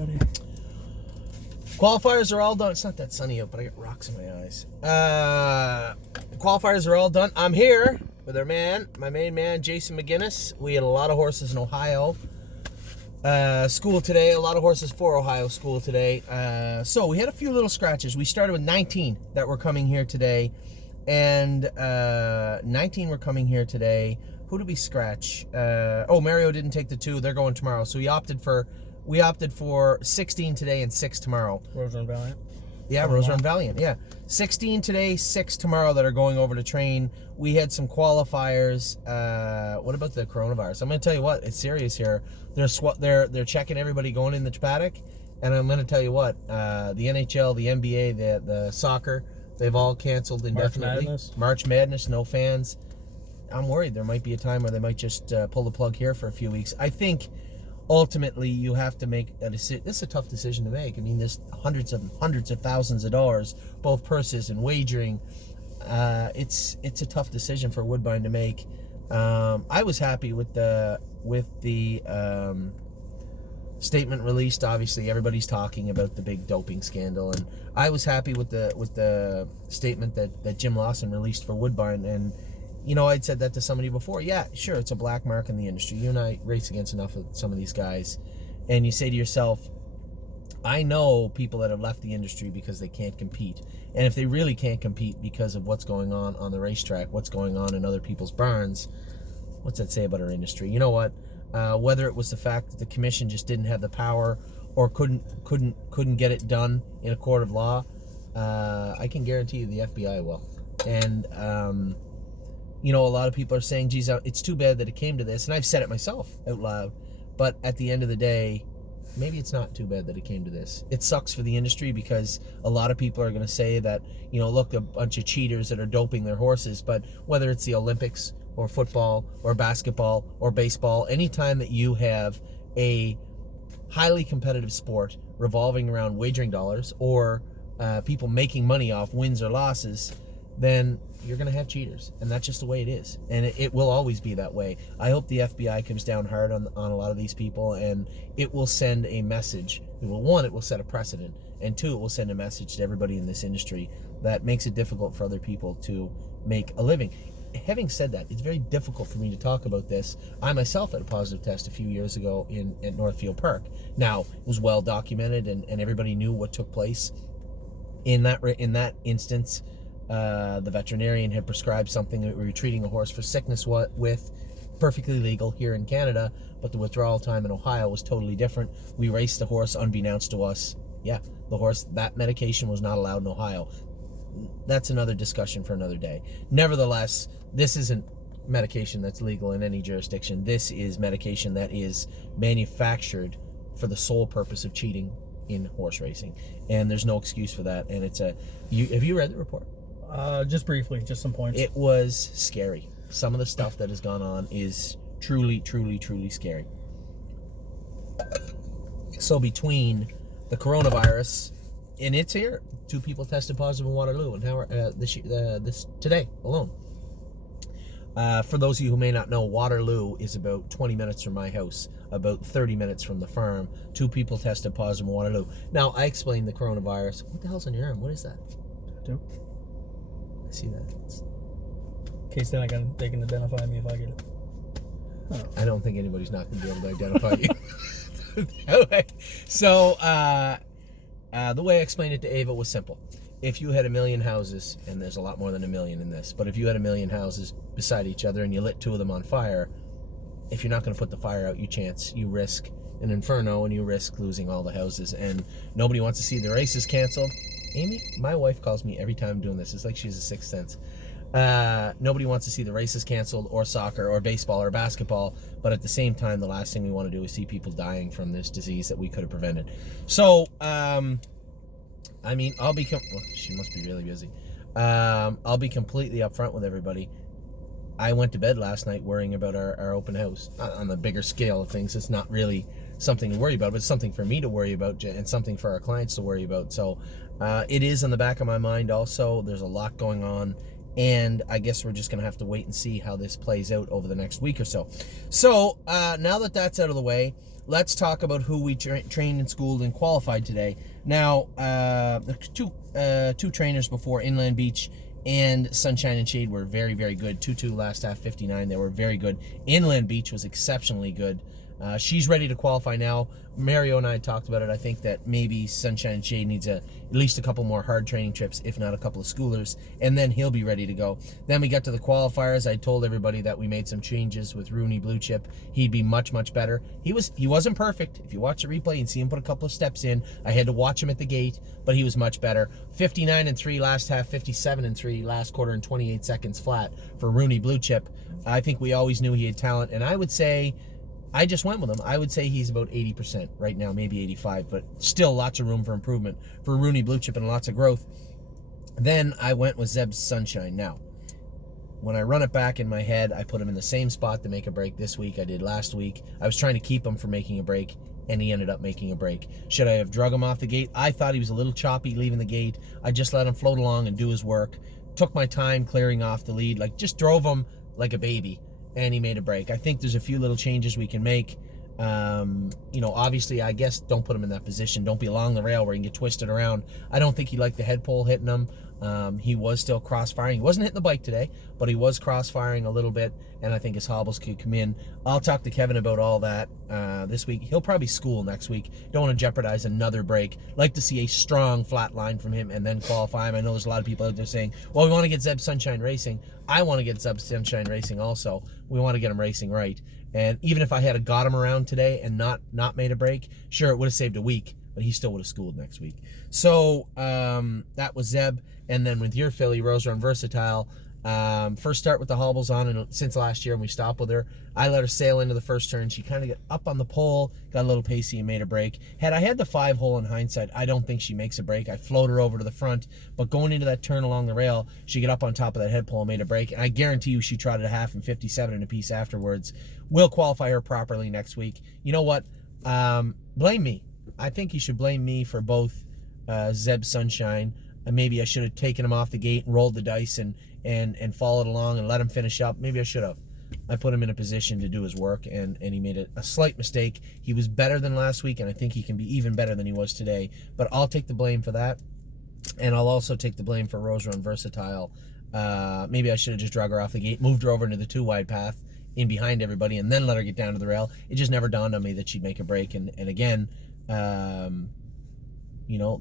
out here. Qualifiers are all done. It's not that sunny out, but I got rocks in my eyes. Qualifiers are all done. I'm here with my main man, Jason McGinnis. We had a lot of horses in Ohio school today. A lot of horses for Ohio school today. So we had a few little scratches. We started with 19 that were coming here today. And 19 were coming here today. Who did we scratch? Mario didn't take the 2. They're going tomorrow. So we opted for 16 today and 6 tomorrow. Rose Run Valiant. Yeah, Rose Run Valiant. Yeah, 16 today, 6 tomorrow that are going over to train. We had some qualifiers. What about the coronavirus? I'm going to tell you what, it's serious here. They're checking everybody going in the paddock, and I'm going to tell you what, the NHL, the NBA, the soccer, they've all canceled indefinitely. March Madness, no fans. I'm worried there might be a time where they might just pull the plug here for a few weeks. I think ultimately you have to make a decision. This is a tough decision to make. I mean, there's hundreds of thousands of dollars, both purses and wagering. It's a tough decision for Woodbine to make. I was happy with the statement released. Obviously, everybody's talking about the big doping scandal, and I was happy with the statement that Jim Lawson released for Woodbine. And you know, I'd said that to somebody before. Yeah, sure, it's a black mark in the industry. You and I race against enough of some of these guys, and you say to yourself, I know people that have left the industry because they can't compete. And if they really can't compete because of what's going on the racetrack, what's going on in other people's barns, what's that say about our industry? You know what? Whether it was the fact that the commission just didn't have the power or couldn't get it done in a court of law, I can guarantee you the FBI will. And you know, a lot of people are saying, geez, it's too bad that it came to this. And I've said it myself out loud. But at the end of the day, maybe it's not too bad that it came to this. It sucks for the industry because a lot of people are going to say that, you know, look, a bunch of cheaters that are doping their horses. But whether it's the Olympics or football or basketball or baseball, anytime that you have a highly competitive sport revolving around wagering dollars or people making money off wins or losses, then you're going to have cheaters, and that's just the way it is, and it will always be that way. I hope the FBI comes down hard on a lot of these people, and it will send a message. One, it will set a precedent, and two, it will send a message to everybody in this industry that makes it difficult for other people to make a living. Having said that, it's very difficult for me to talk about this. I myself had a positive test a few years ago at Northfield Park. Now, it was well documented, and everybody knew what took place in that instance. The veterinarian had prescribed something that we were treating a horse for sickness with, perfectly legal here in Canada, but the withdrawal time in Ohio was totally different. We raced the horse unbeknownst to us. Yeah, the horse, that medication was not allowed in Ohio. That's another discussion for another day. Nevertheless, this isn't medication that's legal in any jurisdiction. This is medication that is manufactured for the sole purpose of cheating in horse racing, and there's no excuse for that. And have you read the report? Just briefly, just some points. It was scary. Some of the stuff that has gone on is truly, truly, truly scary. So between the coronavirus, and it's here, 2 people tested positive in Waterloo, and how this today alone. For those of you who may not know, Waterloo is about 20 minutes from my house, about 30 minutes from the farm. 2 people tested positive in Waterloo. Now, I explained the coronavirus. What the hell's on your arm? What is that? Tattoo. I see that. In case they can identify me if I get it. Oh. I don't think anybody's not going to be able to identify you. Okay. So, the way I explained it to Ava was simple. If you had 1 million houses, and there's a lot more than 1 million in this, but if you had 1 million houses beside each other and you lit 2 of them on fire, if you're not going to put the fire out, you risk an inferno and you risk losing all the houses, and nobody wants to see the races canceled. Amy, my wife calls me every time I'm doing this. It's like she has a sixth sense. Nobody wants to see the races canceled or soccer or baseball or basketball, but at the same time, the last thing we want to do is see people dying from this disease that we could have prevented. So, I mean, she must be really busy. I'll be completely upfront with everybody. I went to bed last night worrying about our open house. On the bigger scale of things, it's not really something to worry about, but it's something for me to worry about and something for our clients to worry about. So it is on the back of my mind also. There's a lot going on, and I guess we're just going to have to wait and see how this plays out over the next week or so. So now that that's out of the way, let's talk about who we trained and schooled and qualified today. Now, two trainers before Inland Beach and Sunshine and Shade were very, very good. 2-2 last half, 59. They were very good. Inland Beach was exceptionally good. She's ready to qualify now. Mario and I talked about it. I think that maybe Sunshine and Shade needs at least a couple more hard training trips, if not a couple of schoolers, and then he'll be ready to go. Then we got to the qualifiers. I told everybody that we made some changes with Rooney Blue Chip. He'd be much, much better. He wasn't perfect. If you watch the replay and see him put a couple of steps in, I had to watch him at the gate, but he was much better. 59-3 last half, 57-3 last quarter, and 28 seconds flat for Rooney Blue Chip. I think we always knew he had talent, and I would say, I just went with him. I would say he's about 80% right now, maybe 85, but still lots of room for improvement for Rooney Blue Chip and lots of growth. Then I went with Zeb's Sunshine. Now, when I run it back in my head, I put him in the same spot to make a break this week I did last week. I was trying to keep him from making a break, and he ended up making a break. Should I have drug him off the gate? I thought he was a little choppy leaving the gate. I just let him float along and do his work. Took my time clearing off the lead, just drove him like a baby. And he made a break. I think there's a few little changes we can make. Obviously, I guess don't put him in that position. Don't be along the rail where he can get twisted around. I don't think he liked the head pole hitting him. He was still cross-firing. He wasn't hitting the bike today, but he was cross-firing a little bit, and I think his hobbles could come in. I'll talk to Kevin about all that this week. He'll probably school next week. Don't want to jeopardize another break. Like to see a strong flat line from him and then qualify him. I know there's a lot of people out there saying, well, we want to get Zeb Sunshine racing. I want to get Zeb Sunshine racing also. We want to get him racing right. And even if I had got him around today and not made a break, sure, it would have saved a week, but he still would have schooled next week. So that was Zeb. And then with your filly, Rose Run Versatile, first start with the hobbles on, and since last year when we stopped with her, I let her sail into the first turn. She kind of got up on the pole, got a little pacey, and made a break. Had I had the 5-hole in hindsight, I don't think she makes a break. I float her over to the front, but going into that turn along the rail, she got up on top of that head pole and made a break, and I guarantee you she trotted a half and 57 and a piece afterwards. We'll qualify her properly next week. You know what? Blame me. I think you should blame me for both Zeb Sunshine. Maybe I should have taken him off the gate and rolled the dice and followed along and let him finish up. Maybe I should have. I put him in a position to do his work, and he made a slight mistake. He was better than last week, and I think he can be even better than he was today. But I'll take the blame for that, and I'll also take the blame for Rose Run Versatile. Maybe I should have just drug her off the gate, moved her over into the 2-wide path in behind everybody, and then let her get down to the rail. It just never dawned on me that she'd make a break, and again,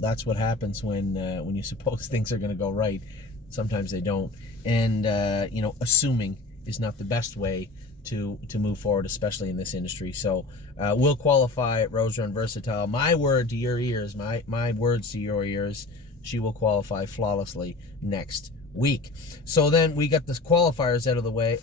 that's what happens when you suppose things are going to go right. Sometimes they don't. And, assuming is not the best way to move forward, especially in this industry. So we'll qualify at Rose Run Versatile. My word to your ears, my words to your ears, she will qualify flawlessly next week. So then we got the qualifiers out of the way.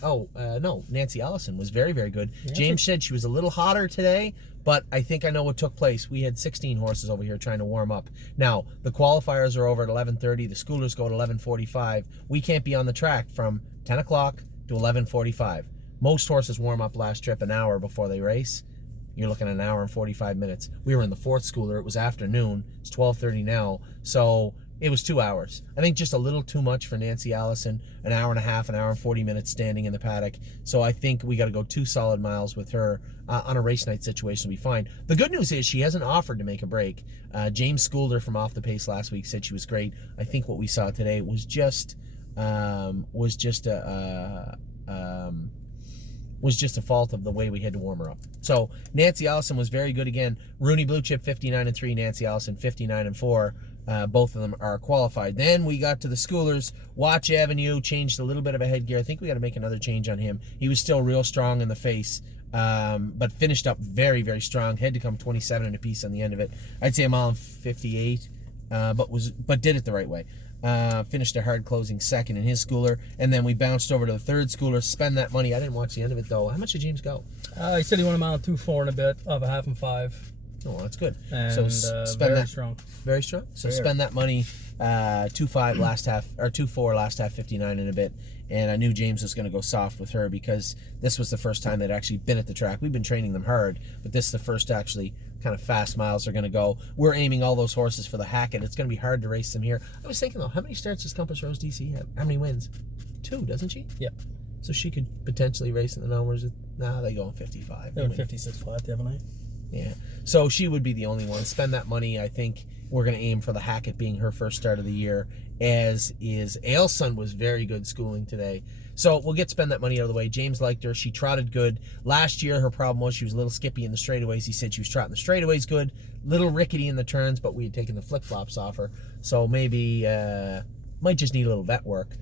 Nancy Allison was very, very good. Nancy. James said she was a little hotter today, but I think I know what took place. We had 16 horses over here trying to warm up. Now, the qualifiers are over at 11:30. The schoolers go at 11:45. We can't be on the track from 10 o'clock to 11:45. Most horses warm up last trip an hour before they race. You're looking at an hour and 45 minutes. We were in the 4th schooler. It was afternoon. It's 12:30 now. So it was 2 hours. I think just a little too much for Nancy Allison. An hour and a half, an hour and 40 minutes standing in the paddock. So I think we got to go 2 solid miles with her on a race night situation. Will be fine. The good news is she hasn't offered to make a break. James schooled her from Off the Pace last week. Said she was great. I think what we saw today was just a fault of the way we had to warm her up. So Nancy Allison was very good again. Rooney Blue Chip 59-3. Nancy Allison 59-4. Both of them are qualified. Then we got to the schoolers. Watch Avenue changed a little bit of a headgear. I think we got to make another change on him. He was still real strong in the face, but finished up very, very strong. Had to come 27 and a piece on the end of it. I'd say a mile and 58, but did it the right way. Finished a hard closing second in his schooler, and then we bounced over to the 3rd schooler. Spend that money. I didn't watch the end of it though. How much did James go? He said he won a mile 2.4 and a bit of a half and 5. Oh, that's good. And, so spend very that strong. Very strong. So spend that money. 2.5 last half, or 2.4 last half, 59 and a bit. And I knew James was going to go soft with her because this was the first time they'd actually been at the track. We've been training them hard, but this is the first actually kind of fast miles they're going to go. We're aiming all those horses for the Hackett. It's going to be hard to race them here. I was thinking though, how many starts does Compass Rose DC have? How many wins? 2, doesn't she? Yep. So she could potentially race in the numbers. Nah, they go in 55. They're in 56 flat the other night. Yeah. So she would be the only one. Spend that money. I think we're going to aim for the Hackett being her first start of the year, as is Ailson was very good schooling today. So we'll spend that money out of the way. James liked her. She trotted good. Last year, her problem was she was a little skippy in the straightaways. He said she was trotting the straightaways good, little rickety in the turns, but we had taken the flip-flops off her. So maybe might just need a little vet work.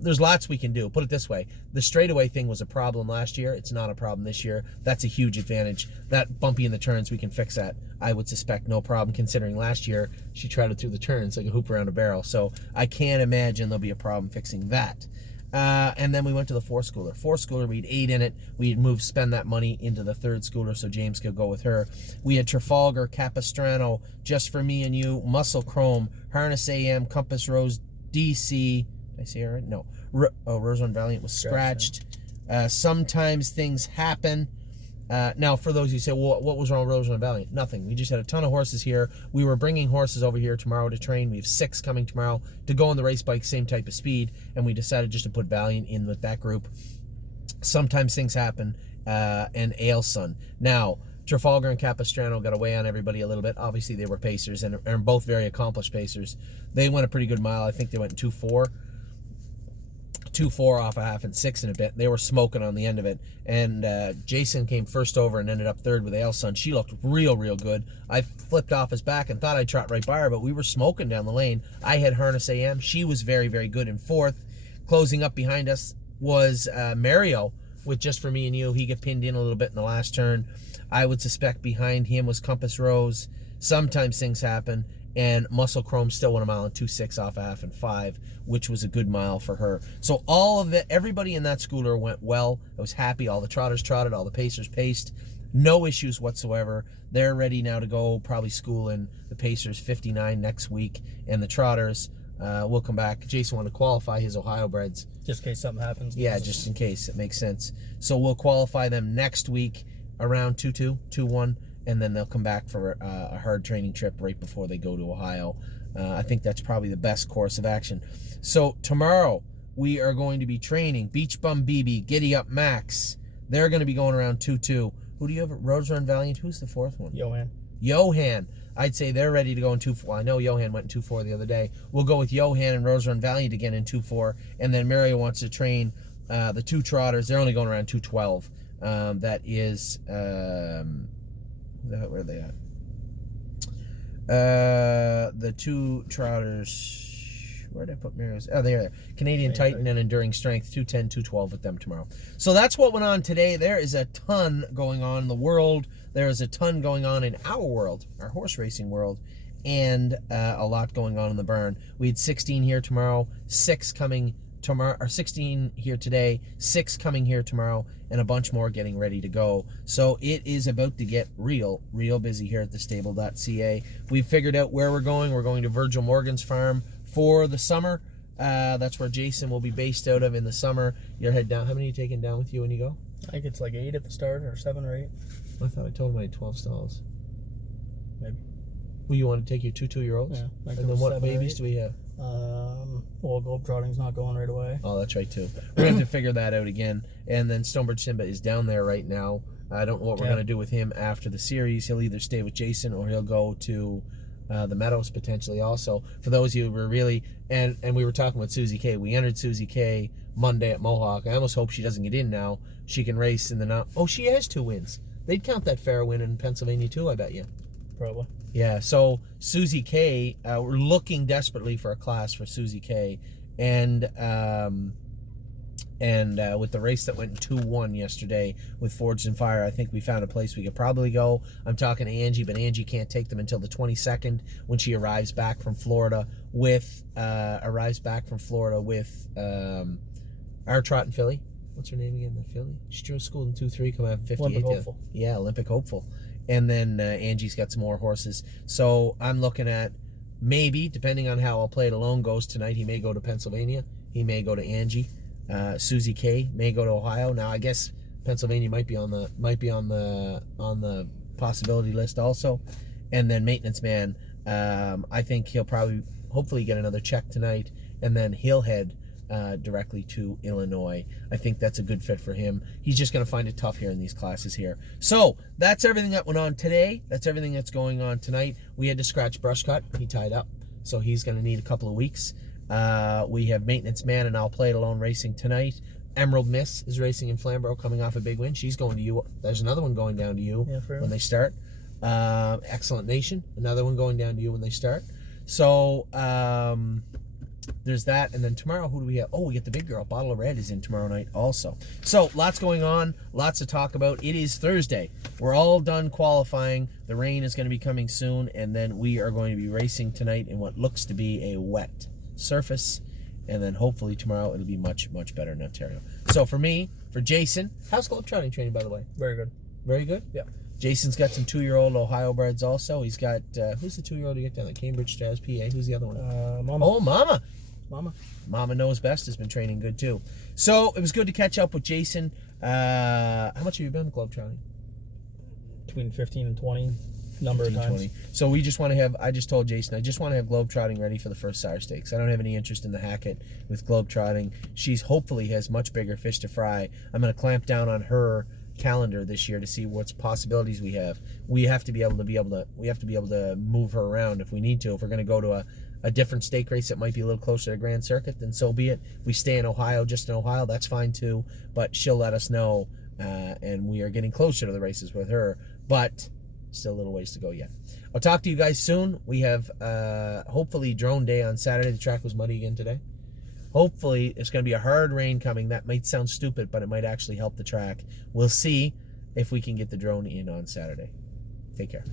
There's lots we can do. Put it this way. The straightaway thing was a problem last year. It's not a problem this year. That's a huge advantage. That bumpy in the turns, we can fix that. I would suspect no problem, considering last year she trotted through the turns like a hoop around a barrel. So I can't imagine there'll be a problem fixing that. And then we went to the four-schooler. Four-schooler, we had 8 in it. We had spend that money into the third schooler so James could go with her. We had Trafalgar, Capistrano, Just for Me and You, Muscle Chrome, Harness AM, Compass Rose, DC. Did I say it right? No. Rosarn Valiant was scratched. Sometimes things happen. Now, for those who say, well, what was wrong with Rosarn Valiant? Nothing. We just had a ton of horses here. We were bringing horses over here tomorrow to train. We have 6 coming tomorrow to go on the race bike, same type of speed, and we decided just to put Valiant in with that group. Sometimes things happen, and Ailson. Now, Trafalgar and Capistrano got away on everybody a little bit. Obviously, they were pacers, and are both very accomplished pacers. They went a pretty good mile. I think they went 2.4. 2.4 off a half and 6 in a bit. They were smoking on the end of it. And Jason came first over and ended up third with Ailson. She looked real good. I flipped off his back and thought I'd trot right by her, but we were smoking down the lane. I had Harness AM. She was very good in fourth. Closing up behind us was Mario with Just for Me and You. He got pinned in a little bit in the last turn. I would suspect behind him was Compass Rose. Sometimes things happen. And Muscle Chrome still won a mile in 2.6 off a half and 5, which was a good mile for her. So all of it, everybody in that schooler went well. I was happy. All the trotters trotted, all the pacers paced. No issues whatsoever. They're ready now to go probably school in the pacers 59 next week. And the trotters will come back. Jason wanted to qualify his Ohio breds. Just in case something happens. Yeah, just in case. It makes sense. So we'll qualify them next week around 2-2, 2-1. And then they'll come back for a hard training trip right before they go to Ohio. I think that's probably the best course of action. So tomorrow we are going to be training Beach Bum BB, Giddy Up Max. They're going to be going around 2-2. Who do you have? Rosarn Valiant. Who's the fourth one? Johan. I'd say they're ready to go in 2-4. I know Johan went in 2-4 the other day. We'll go with Johan and Rosarn Valiant again in 2-4. And then Mario wants to train the 2 trotters. They're only going around 2-12. That is... where are they at? The 2 trotters. Where did I put Mario's? Oh, there. Canadian Titan and Enduring Strength. 210, 212 with them tomorrow. So that's what went on today. There is a ton going on in the world. There is a ton going on in our world, our horse racing world, and a lot going on in the barn. We had 16 here tomorrow, 6 coming tomorrow, or 16 here today, 6 coming here tomorrow, and a bunch more getting ready to go. So it is about to get real busy here at the stable.ca. We've figured out where we're going. We're going to Virgil Morgan's farm for the summer. That's where Jason will be based out of in the summer. You're head down. How many are you taking down with you when you go? I think it's like 8 at the start, or 7 or 8. I thought I told him I had 12 stalls. Maybe. Well, you want to take your 2 2-year-olds? Yeah. And then what babies do we have? Well, Globetrotting's not going right away. Oh, that's right, too. We're going to have to figure that out again. And then Stonebridge Simba is down there right now. I don't know what we're going to do with him after the series. He'll either stay with Jason or he'll go to the Meadows potentially also. For those of you who were really... And we were talking with Susie K. We entered Susie K. Monday at Mohawk. I almost hope she doesn't get in now. She can race in the... Oh, she has 2 wins. They'd count that fair win in Pennsylvania, too, I bet you. Probably. Yeah, so Susie K, we're looking desperately for a class for Susie K, and with the race that went 2-1 yesterday with Forged in Fire, I think we found a place we could probably go. I'm talking to Angie, but Angie can't take them until the 22nd when she arrives back from Florida with our trot and filly. What's her name again? The filly? She drew school in 2-3, come out 58. Olympic hopeful. Yeah, Olympic hopeful. And then Angie's got some more horses. So I'm looking at maybe, depending on how I'll play it alone goes tonight, he may go to Pennsylvania. He may go to Angie. Susie K may go to Ohio. Now I guess Pennsylvania might be on the possibility list also. And then Maintenance Man, I think he'll hopefully get another check tonight, and then he'll head directly to Illinois. I think that's a good fit for him. He's just going to find it tough here in these classes here. So that's everything that went on today. That's everything that's going on tonight. We had to scratch brush cut. He tied up, so he's going to need a couple of weeks. We have Maintenance Man and I'll Play It Alone racing tonight. Emerald Miss is racing in Flamborough, coming off a big win. She's going to you. There's another one going down to you when they start. Excellent Nation, another one going down to you when they start. So there's that, and then tomorrow, who do we have? Oh, we get the big girl. Bottle of Red is in tomorrow night also. So lots going on, lots to talk about. It is Thursday. We're all done qualifying. The rain is going to be coming soon, and then we are going to be racing tonight in what looks to be a wet surface, and then hopefully tomorrow it'll be much, much better in Ontario. So for me, for Jason, how's globetrotting training, by the way? Very good. Very good? Yeah. Jason's got some 2-year-old Ohio breds also. He's got, who's the 2-year-old you get down there? Cambridge Jazz, PA. Who's the other one? Mama. Oh, Mama. Mama. Mama Knows Best has been training good too. So it was good to catch up with Jason. How much have you been globetrotting? Between 15 and 20 number 15, of times. 20. So we just want to have, I just told Jason, I just want to have globetrotting ready for the first Sire Stakes. I don't have any interest in the Hackett with globetrotting. She's hopefully has much bigger fish to fry. I'm going to clamp down on her calendar this year to see what possibilities we have. We have to be able to move her around if we need to. If we're going to go to a different stake race that might be a little closer to Grand Circuit, then so be it. If we stay in Ohio, just in Ohio, that's fine too. But she'll let us know, and we are getting closer to the races with her. But still a little ways to go yet. I'll talk to you guys soon. We have hopefully drone day on Saturday. The track was muddy again today. Hopefully it's going to be a hard rain coming. That might sound stupid, but it might actually help the track. We'll see if we can get the drone in on Saturday. Take care.